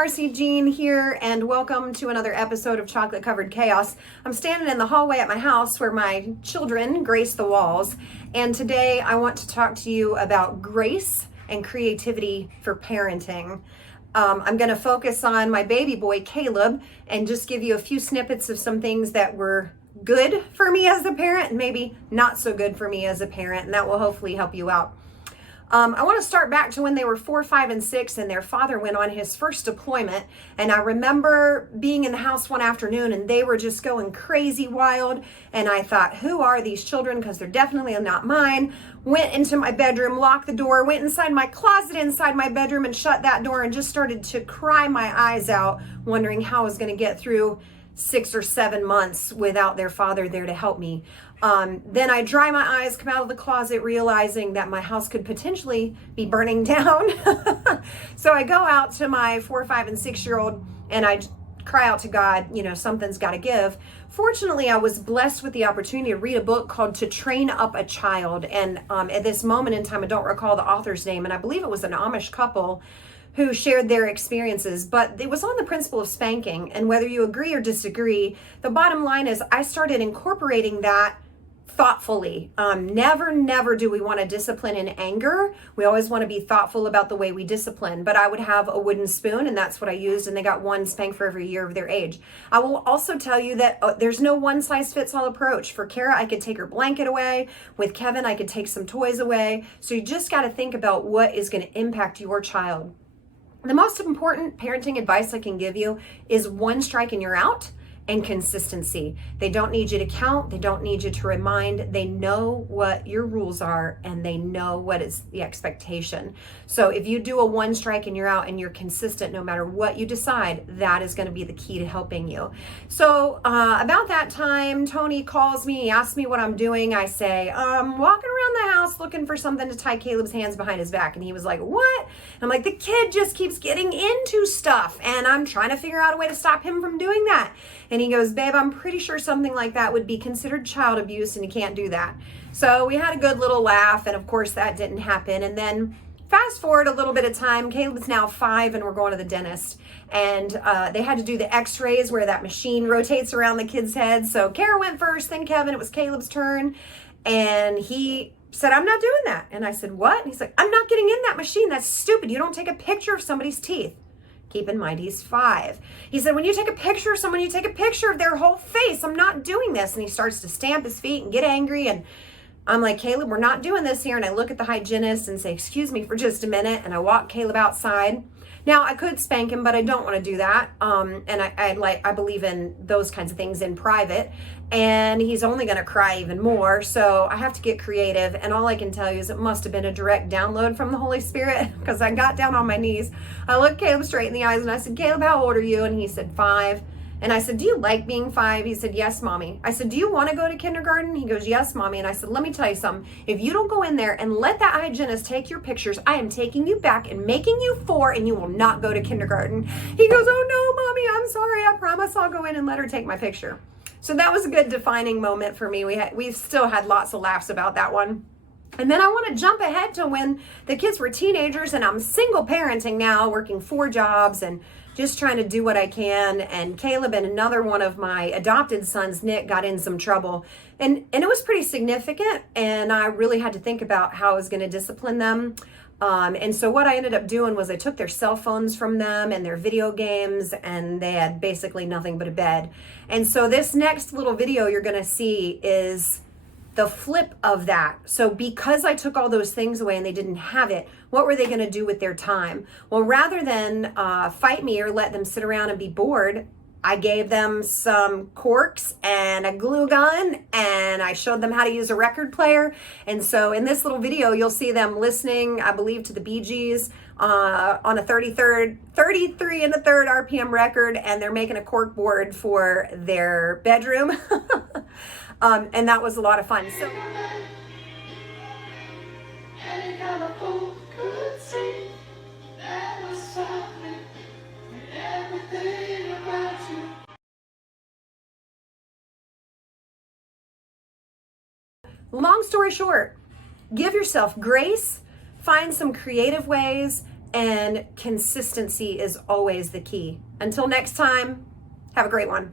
Marcy Jean here, and welcome to another episode of Chocolate Covered Chaos. I'm standing in the hallway at my house where my children grace the walls, and today I want to talk to you about grace and creativity for parenting. I'm going to focus on my baby boy, Kaleb, and just give you a few snippets of some things that were good for me as a parent and maybe not so good for me as a parent, and that will hopefully help you out. I want to start back to when they were 4, 5, and 6 and their father went on his first deployment. And I remember being in the house one afternoon and they were just going crazy wild. And I thought, who are these children? Because they're definitely not mine. Went into my bedroom, locked the door, went inside my closet inside my bedroom and shut that door and just started to cry my eyes out, wondering how I was going to get through 6 or 7 months without their father there to help me. Then I dry my eyes, come out of the closet, realizing that my house could potentially be burning down. So I go out to my 4, 5, and 6-year-old and I cry out to God, something's got to give. Fortunately, I was blessed with the opportunity to read a book called To Train Up a Child. And at this moment in time, I don't recall the author's name, and I believe it was an Amish couple who shared their experiences, but it was on the principle of spanking. And whether you agree or disagree, the bottom line is I started incorporating that thoughtfully. Never do we want to discipline in anger. We always want to be thoughtful about the way we discipline. But I would have a wooden spoon, and that's what I used, and they got one spank for every year of their age. I will also tell you that there's no one-size-fits-all approach. For Kara, I could take her blanket away. With Kevin, I could take some toys away. So you just got to think about what is going to impact your child. The most important parenting advice I can give you is one strike and you're out, and consistency. They don't need you to count. They don't need you to remind. They know what your rules are and they know what is the expectation. So if you do a one strike and you're out and you're consistent, no matter what you decide, that is going to be the key to helping you. So about that time, Tony calls me, he asks me what I'm doing. I say, I'm walking around the house looking for something to tie Caleb's hands behind his back. And he was like, what? And I'm like, the kid just keeps getting into stuff and I'm trying to figure out a way to stop him from doing that. And he goes, babe, I'm pretty sure something like that would be considered child abuse and you can't do that. So we had a good little laugh, and of course that didn't happen. And then fast forward a little bit of time, Caleb's now 5 and we're going to the dentist. And they had to do the x-rays where that machine rotates around the kid's head. So Kara went first, then Kevin, it was Caleb's turn. And he said, I'm not doing that. And I said, what? And he's like, I'm not getting in that machine. That's stupid. You don't take a picture of somebody's teeth. Keep in mind, he's 5. He said, when you take a picture of someone, you take a picture of their whole face. I'm not doing this. And he starts to stamp his feet and get angry. And I'm like, Kaleb, we're not doing this here. And I look at the hygienist and say, excuse me for just a minute. And I walk Kaleb outside. Now, I could spank him, but I don't want to do that. And I believe in those kinds of things in private. And he's only going to cry even more. So I have to get creative. And all I can tell you is it must have been a direct download from the Holy Spirit, because I got down on my knees. I looked Caleb straight in the eyes and I said, Kaleb, how old are you? And he said, 5. And I said, do you like being 5? He said, yes, mommy. I said, do you want to go to kindergarten? He goes, yes, mommy. And I said, let me tell you something. If you don't go in there and let that hygienist take your pictures, I am taking you back and making you 4 and you will not go to kindergarten. He goes, oh no, mommy, I'm sorry. I promise I'll go in and let her take my picture. So that was a good defining moment for me. We still had lots of laughs about that one. And then I want to jump ahead to when the kids were teenagers and I'm single parenting now, working 4 jobs and just trying to do what I can. And Kaleb and another one of my adopted sons, Nick, got in some trouble. And it was pretty significant. And I really had to think about how I was going to discipline them. And so what I ended up doing was I took their cell phones from them and their video games, and they had basically nothing but a bed. And so this next little video you're going to see is the flip of that. So because I took all those things away and they didn't have it, what were they going to do with their time? Well, rather than fight me or let them sit around and be bored, I gave them some corks and a glue gun, and I showed them how to use a record player. And so in this little video, you'll see them listening, I believe, to the Bee Gees on a 33 and a third RPM record, and they're making a cork board for their bedroom. And that was a lot of fun. So. Long story short, give yourself grace, find some creative ways and consistency is always the key. Until next time, have a great one.